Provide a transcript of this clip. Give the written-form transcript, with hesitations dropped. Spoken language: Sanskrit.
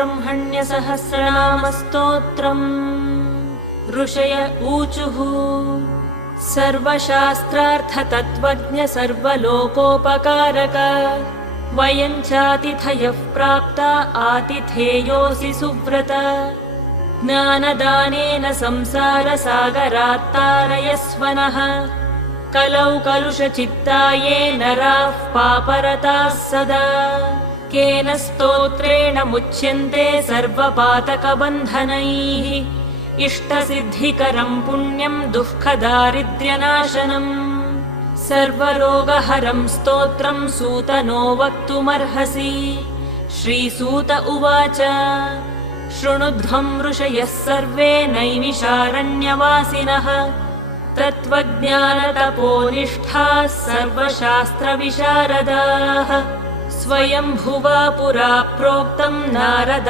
ब्रह्मण्यसहस्रनामस्तोत्रम्। ऋषय ऊचुः सर्वशास्त्रार्थतत्त्वज्ञ सर्वलोकोपकारक वयं चातिथयः प्राप्ता आतिथेयोऽसि सुव्रत। ज्ञानदानेन संसारसागरात्तारयस्व नः कलौ कलुषचित्ताये नराः पापरताः सदा। केन स्तोत्रेण मुच्यन्ते सर्वपातकबन्धनैः इष्टसिद्धिकरं पुण्यं दुःखदारिद्र्यनाशनम्। सर्वरोगहरं स्तोत्रं सूतनो वक्तुमर्हसि। श्रीसूत उवाच शृणुध्वं ऋषयः सर्वे नैमिषारण्यवासिनः तत्त्वज्ञानतपोनिष्ठाः सर्वशास्त्रविशारदाः। स्वयंभुवा पुरा प्रोक्तं नारद